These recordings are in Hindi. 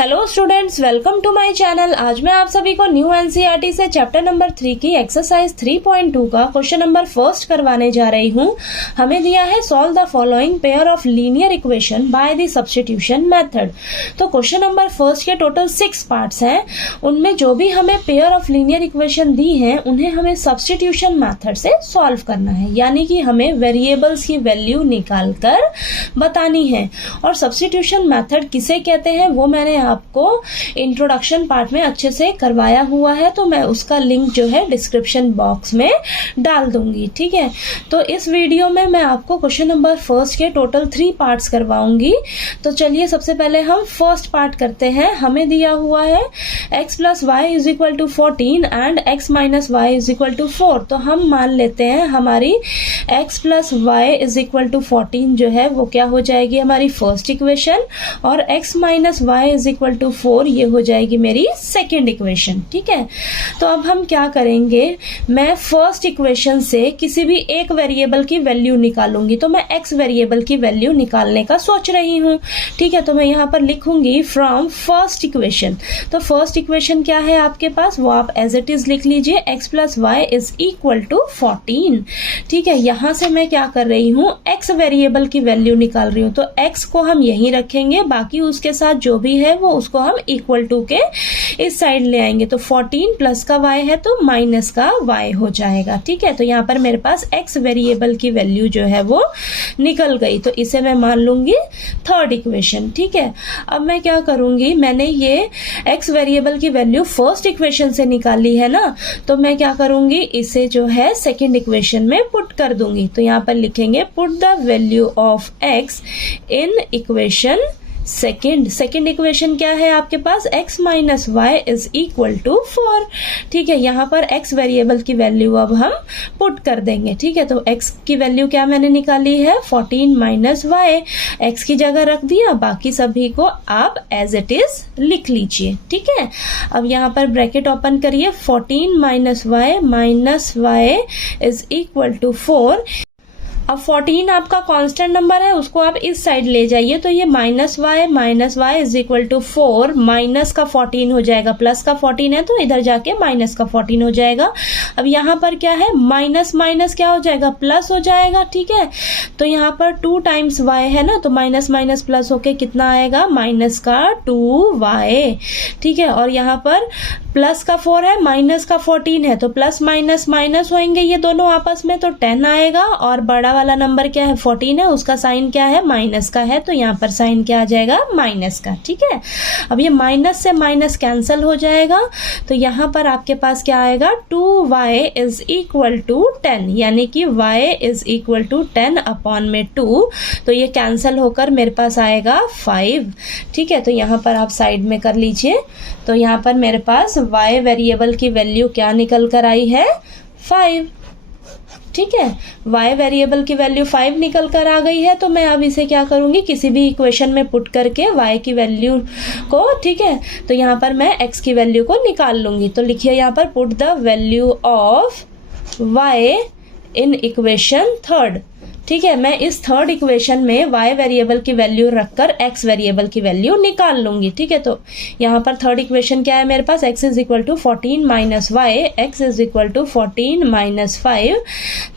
Hello students, welcome to my channel. आज मैं आप सभी को न्यू एनसीईआरटी से चैप्टर नंबर 3 की एक्सरसाइज 3.2 का क्वेश्चन नंबर फर्स्ट करवाने जा रही हूँ। हमें दिया है solve the following pair of linear equation by the substitution method. तो क्वेश्चन नंबर फर्स्ट के टोटल 6 पार्ट्स हैं। उनमें जो भी हमें पेयर ऑफ लीनियर इक्वेशन दी है उन्हें हमें सब्स्टिट्यूशन मेथड से सॉल्व करना है, यानी कि हमें वेरिएबल्स की वैल्यू निकाल कर बतानी है। और सब्स्टिट्यूशन मेथड किसे कहते हैं वो मैंने आपको इंट्रोडक्शन पार्ट में अच्छे से करवाया हुआ है, तो मैं उसका लिंक जो है डिस्क्रिप्शन बॉक्स में डाल दूंगी। ठीक है, तो इस वीडियो में मैं आपको क्वेश्चन नंबर फर्स्ट के टोटल 3 पार्ट्स करवाऊंगी। तो चलिए सबसे पहले हम फर्स्ट पार्ट करते हैं। हमें दिया हुआ है x plus y is equal to 14 and x minus y is equal to 4। तो हम मान लेते हैं हमारी x plus y is equal to 14 जो है वो क्या हो जाएगी, हमारी फर्स्ट इक्वेशन, और x minus y is equal to 4 ये हो जाएगी मेरी सेकेंड इक्वेशन। ठीक है, तो अब हम क्या करेंगे, मैं फर्स्ट इक्वेशन से किसी भी एक वेरिएबल की वैल्यू निकालूंगी। तो मैं x वेरिएबल की वैल्यू निकालने का सोच रही हूँ। ठीक है, तो मैं यहाँ पर लिखूंगी फ्रॉम फर्स्ट इक्वेशन। तो फर्स्ट इक्वेशन क्या है आपके पास, वो आप एज इट इज लिख लीजिए, x plus y is equal to 14। ठीक है, यहां से मैं क्या कर रही हूँ, x वेरिएबल की वैल्यू निकाल रही हूँ। तो x को हम यहीं रखेंगे, बाकी उसके साथ जो भी है वो उसको हम इक्वल टू के इस साइड ले आएंगे। तो 14 प्लस का y है तो माइनस का y हो जाएगा। ठीक है, तो यहाँ पर मेरे पास x वेरिएबल की वैल्यू जो है वो निकल गई, तो इसे मैं मान लूंगी थर्ड इक्वेशन। ठीक है, अब मैं क्या करूंगी, मैंने ये x वेरिएबल की वैल्यू फर्स्ट इक्वेशन से निकाली है ना, तो मैं क्या करूंगी, इसे जो है सेकेंड इक्वेशन में पुट कर दूंगी। तो यहाँ पर लिखेंगे put the value of x in equation second equation क्या है आपके पास, x minus y is equal to 4। ठीक है, यहाँ पर x वेरिएबल की वैल्यू अब हम पुट कर देंगे। ठीक है, तो x की वैल्यू क्या मैंने निकाली है, 14 माइनस वाई, x की जगह रख दिया, बाकी सभी को आप एज इट इज लिख लीजिए। ठीक है, अब यहाँ पर ब्रैकेट ओपन करिए, 14 minus y is equal to 4। अब 14 आपका कांस्टेंट नंबर है, उसको आप इस साइड ले जाइए, तो ये minus y is equal to 4, minus का 14 हो जाएगा, प्लस का 14 है तो इधर जाके माइनस का 14 हो जाएगा। अब यहाँ पर क्या है, माइनस माइनस क्या हो जाएगा, प्लस हो जाएगा। ठीक है, तो यहाँ पर 2 टाइम्स y है ना, तो माइनस माइनस प्लस होके कितना आएगा, माइनस का 2y। ठीक है, और यहाँ पर प्लस का 4 है, माइनस का 14 है, तो प्लस माइनस माइनस होंगे ये दोनों आपस में, तो 10 आएगा। और बड़ा वाला नंबर क्या है, 14 है, उसका साइन क्या है, माइनस का है, तो यहाँ पर साइन क्या आ जाएगा, माइनस का। ठीक है, अब ये माइनस से माइनस कैंसिल हो जाएगा, तो यहाँ पर आपके पास क्या आएगा, 2y इज इक्वल टू 10, यानी कि y is equal to 10 upon में 2, तो ये कैंसिल होकर मेरे पास आएगा 5। ठीक है, तो यहाँ पर आप साइड में कर लीजिए। तो यहाँ पर मेरे पास y वेरिएबल की वैल्यू क्या निकल कर आई है, 5। ठीक है, y वेरिएबल की वैल्यू 5 निकल कर आ गई है, तो मैं अब इसे क्या करूंगी, किसी भी इक्वेशन में पुट करके y की वैल्यू को, ठीक है, तो यहाँ पर मैं x की वैल्यू को निकाल लूंगी। तो लिखिए यहाँ पर put the value of y in equation third. ठीक है, मैं इस थर्ड इक्वेशन में y वेरिएबल की वैल्यू रखकर x वेरिएबल की वैल्यू निकाल लूंगी। ठीक है, तो यहाँ पर थर्ड इक्वेशन क्या है मेरे पास, x is equal to 14 minus y, x is equal to 14 minus 5।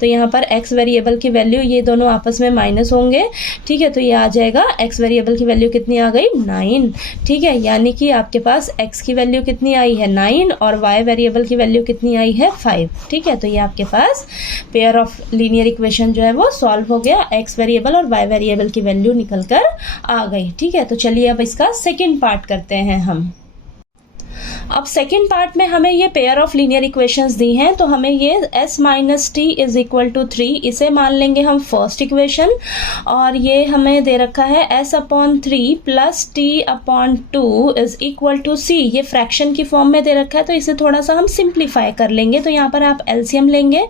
तो यहाँ पर x वेरिएबल की वैल्यू, ये दोनों आपस में माइनस होंगे। ठीक है, तो ये आ जाएगा, x वेरिएबल की वैल्यू कितनी आ गई, 9। ठीक है, यानी कि आपके पास x की वैल्यू कितनी आई है, 9, और y वेरिएबल की वैल्यू कितनी आई है, 5। ठीक है, तो ये आपके पास पेयर ऑफ लीनियर इक्वेशन जो है वो सॉल्व हो गया, x वेरिएबल और y वेरिएबल की वैल्यू निकलकर आ गई। ठीक है, तो चलिए अब इसका सेकंड पार्ट करते हैं हम। अब सेकेंड पार्ट में हमें ये पेयर ऑफ लीनियर इक्वेशंस दी हैं, तो हमें ये s minus t is equal to 3, इसे मान लेंगे हम फर्स्ट इक्वेशन, और ये हमें दे रखा है s upon 3 plus t upon 2 is equal to c। ये फ्रैक्शन की फॉर्म में दे रखा है, तो इसे थोड़ा सा हम सिंप्लीफाई कर लेंगे। तो यहाँ पर आप एलसीएम लेंगे,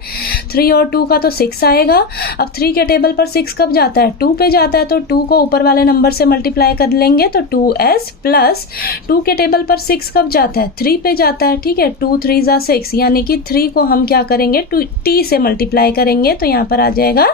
3 और 2 का तो 6 आएगा। अब 3 के टेबल पर 6 कब जाता है, 2 पे जाता है, तो 2 को ऊपर वाले नंबर से मल्टीप्लाई कर लेंगे, तो 2s प्लस 2 के टेबल पर 6 कब जाता है, है 3 पे जाता है, ठीक है। 2 3 ज़ा 6, यानी कि 3 को हम क्या करेंगे, t से मल्टीप्लाई करेंगे, तो यहाँ पर आ जाएगा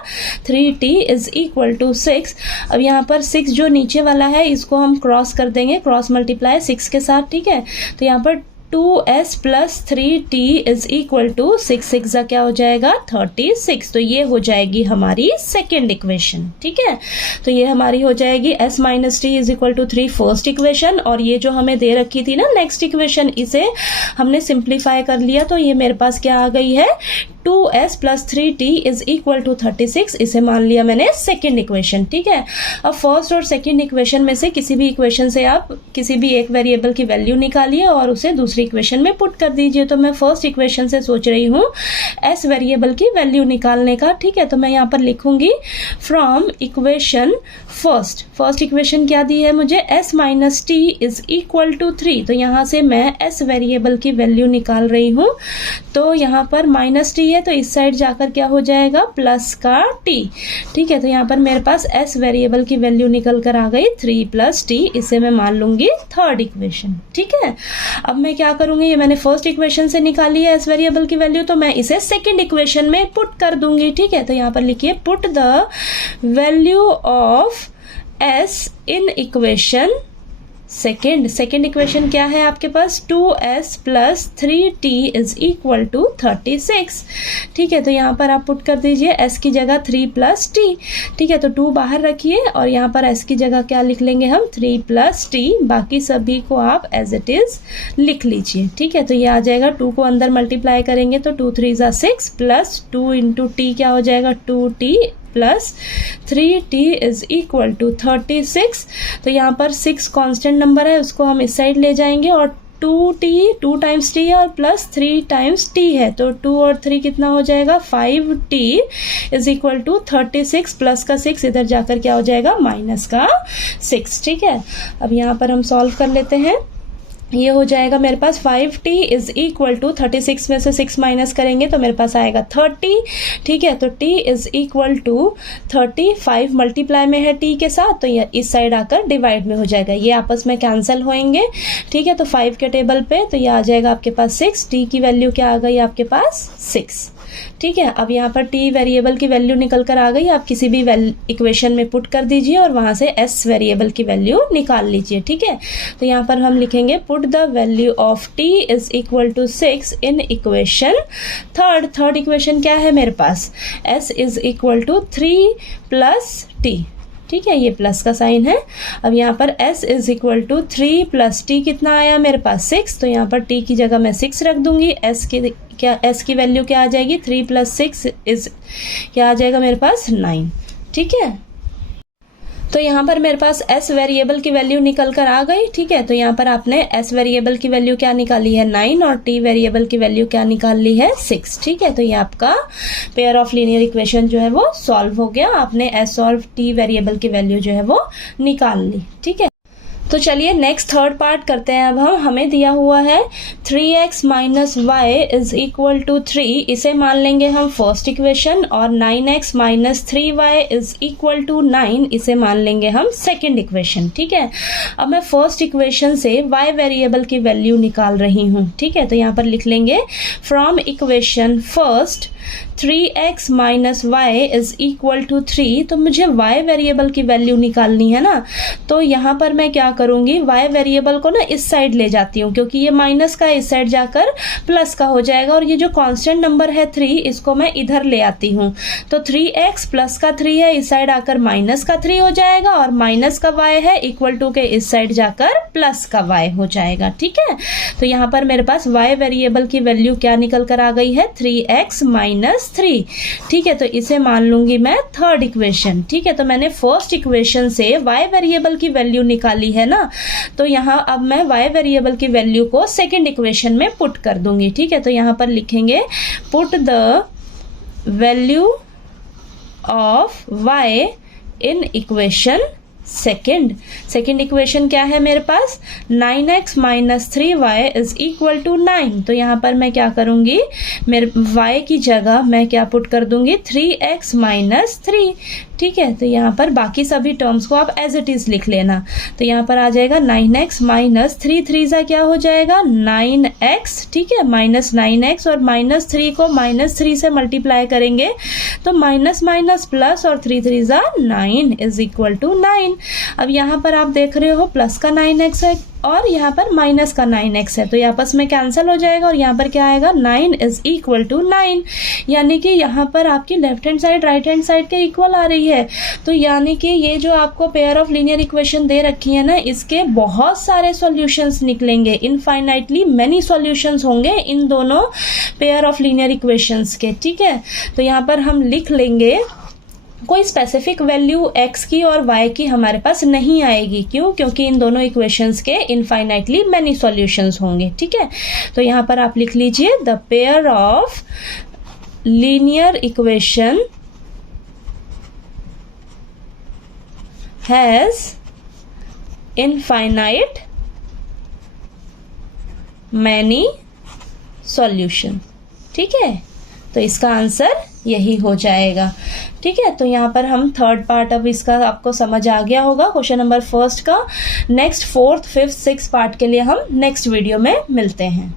3t इज इक्वल टू 6। अब यहाँ पर 6 जो नीचे वाला है इसको हम क्रॉस कर देंगे, क्रॉस मल्टीप्लाई 6 के साथ, ठीक है। तो यहाँ पर 2s plus 3t is equal to 6 6 ज़ा क्या हो जाएगा 36। तो ये हो जाएगी हमारी सेकेंड इक्वेशन, ठीक है। तो ये हमारी हो जाएगी s minus t is equal to 3 first equation. और ये जो हमें दे रखी थी ना नेक्स्ट इक्वेशन, इसे हमने सिंप्लीफाई कर लिया, तो ये मेरे पास क्या आ गई है 2s plus 3t is equal to 36। इसे मान लिया मैंने सेकेंड इक्वेशन, ठीक है। अब फर्स्ट और सेकेंड इक्वेशन में से किसी भी इक्वेशन से आप किसी भी एक वेरिएबल की वैल्यू निकालिए और उसे दूसरी इक्वेशन में पुट कर दीजिए। तो मैं फर्स्ट इक्वेशन से सोच रही हूँ s वेरिएबल की वैल्यू निकालने का, ठीक है। तो मैं यहाँ पर लिखूंगी फ्रॉम इक्वेशन फर्स्ट इक्वेशन क्या दी है मुझे, s minus t is equal to 3। तो यहाँ से मैं s वेरिएबल की वैल्यू निकाल रही हूँ। तो यहाँ पर माइनस टी है, तो इस साइड जाकर क्या हो जाएगा प्लस का t, ठीक है। तो यहाँ पर मेरे पास s वेरिएबल की वैल्यू निकल कर आ गई 3 प्लस टी। इसे मैं मान लूंगी थर्ड इक्वेशन, ठीक है। अब मैं क्या करूंगी, ये मैंने फर्स्ट इक्वेशन से निकाली है s वेरिएबल की वैल्यू, तो मैं इसे सेकेंड इक्वेशन में पुट कर दूंगी, ठीक है। तो यहाँ पर लिखिए put the value of s in equation second equation क्या है आपके पास 2s plus 3t is equal to 36, ठीक है। तो यहाँ पर आप पुट कर दीजिए s की जगह 3 प्लस t, ठीक है। तो 2 बाहर रखिए और यहाँ पर s की जगह क्या लिख लेंगे हम 3 प्लस t। बाकी सभी को आप एज इट इज लिख लीजिए, ठीक है। तो ये आ जाएगा 2 को अंदर मल्टीप्लाई करेंगे तो 2 3 ज़ा 6 प्लस 2 इंटू टी क्या हो जाएगा 2t plus 3t is equal to 36। तो यहाँ पर 6 कांस्टेंट नंबर है, उसको हम इस साइड ले जाएंगे और 2 टाइम्स t है और प्लस 3 टाइम्स t है, तो 2 और 3 कितना हो जाएगा 5t is equal to 36 plus का 6 इधर जाकर क्या हो जाएगा माइनस का 6, ठीक है। अब यहाँ पर हम सॉल्व कर लेते हैं। ये हो जाएगा मेरे पास 5t इज इक्वल टू 36 में से 6 माइनस करेंगे तो मेरे पास आएगा 30, ठीक है। तो t is equal to 35 multiply में है t के साथ, तो ये इस साइड आकर डिवाइड में हो जाएगा, ये आपस में कैंसिल होंगे, ठीक है। तो 5 के टेबल पे तो ये आ जाएगा आपके पास 6, t की वैल्यू क्या आ गई आपके पास 6, ठीक है। अब यहाँ पर t वेरिएबल की वैल्यू निकल कर आ गई, आप किसी भी इक्वेशन में पुट कर दीजिए और वहां से s वेरिएबल की वैल्यू निकाल लीजिए, ठीक है। तो यहाँ पर हम लिखेंगे put the value of t is equal to 6 in equation third equation क्या है मेरे पास s is equal to 3 plus t, ठीक है। ये प्लस का साइन है। अब यहाँ पर s is equal to 3 plus t कितना आया मेरे पास 6, तो यहाँ पर t की जगह मैं 6 रख दूंगी। s की वैल्यू क्या आ जाएगी 3 प्लस 6 इज क्या आ जाएगा मेरे पास 9, ठीक है। तो यहाँ पर मेरे पास s वेरिएबल की वैल्यू निकल कर आ गई, ठीक है। तो यहाँ पर आपने s वेरिएबल की वैल्यू क्या निकाली है 9 और t वेरिएबल की वैल्यू क्या निकाल ली है 6, ठीक है। तो ये आपका पेयर ऑफ लीनियर इक्वेशन जो है वो सॉल्व हो गया, आपने s और t वेरिएबल की वैल्यू जो है वो निकाल ली, ठीक है। तो चलिए नेक्स्ट थर्ड पार्ट करते हैं। अब हमें दिया हुआ है 3x minus y is equal to 3, इसे मान लेंगे हम फर्स्ट इक्वेशन, और 9x minus 3y is equal to 9 इसे मान लेंगे हम सेकेंड इक्वेशन, ठीक है। अब मैं फर्स्ट इक्वेशन से y वेरिएबल की वैल्यू निकाल रही हूँ, ठीक है। तो यहाँ पर लिख लेंगे from equation first 3x minus y is equal to 3। तो मुझे y वेरिएबल की वैल्यू निकालनी है ना, तो यहाँ पर मैं क्या करूंगी y वेरिएबल को ना इस साइड ले जाती हूँ, क्योंकि ये माइनस का इस साइड जाकर प्लस का हो जाएगा, और ये जो कांस्टेंट नंबर है 3 इसको मैं इधर ले आती हूँ। तो 3x प्लस का 3 है, इस साइड आकर माइनस का 3 हो जाएगा, और माइनस का y है इक्वल टू के इस साइड जाकर प्लस का y हो जाएगा, ठीक है। तो यहाँ पर मेरे पास y वेरिएबल की वैल्यू क्या निकल कर आ गई है 3x माइनस 3, ठीक है। तो इसे मान लूंगी मैं थर्ड इक्वेशन, ठीक है। तो मैंने फर्स्ट इक्वेशन से y वेरिएबल की वैल्यू निकाली है ना, तो यहाँ अब मैं y वेरिएबल की वैल्यू को सेकंड इक्वेशन में पुट कर दूंगी, ठीक है। तो यहाँ पर लिखेंगे put the value of y in equation second equation क्या है मेरे पास 9x minus 3y is equal to 9। तो यहाँ पर मैं क्या करूंगी, मेरे y की जगह मैं क्या पुट कर दूंगी 3x माइनस 3, ठीक है। तो यहाँ पर बाकी सभी टर्म्स को आप एज इट इज लिख लेना। तो यहाँ पर आ जाएगा 9x माइनस 3 3 क्या हो जाएगा 9x, ठीक है, माइनस 9x और माइनस 3 को माइनस 3 से मल्टीप्लाई करेंगे तो माइनस माइनस प्लस और 3 3 9 इज इक्वल टू 9। अब यहाँ पर आप देख रहे हो प्लस का 9x है और यहाँ पर माइनस का 9x है, तो ये आपस में कैंसिल हो जाएगा और यहाँ पर क्या आएगा 9 इज इक्वल टू 9, यानी कि यहाँ पर आपकी left hand side right hand side के इक्वल आ रही है। तो यानी कि ये जो आपको पेयर ऑफ लीनियर इक्वेशन दे रखी है ना, इसके बहुत सारे सॉल्यूशंस निकलेंगे, इनफाइनाइटली मैनी सॉल्यूशंस होंगे इन दोनों पेयर ऑफ लीनियर इक्वेशंस के, ठीक है। तो यहाँ पर हम लिख लेंगे कोई स्पेसिफिक वैल्यू x की और y की हमारे पास नहीं आएगी, क्यों? क्योंकि इन दोनों इक्वेशंस के इनफाइनाइटली मैनी सॉल्यूशंस होंगे, ठीक है। तो यहाँ पर आप लिख लीजिए the pair of linear equation has infinite many solution, ठीक है। तो इसका आंसर यही हो जाएगा, ठीक है। तो यहाँ पर हम थर्ड पार्ट अब इसका आपको समझ आ गया होगा क्वेश्चन नंबर फर्स्ट का। Next 4th 5th 6th part के लिए हम नेक्स्ट वीडियो में मिलते हैं।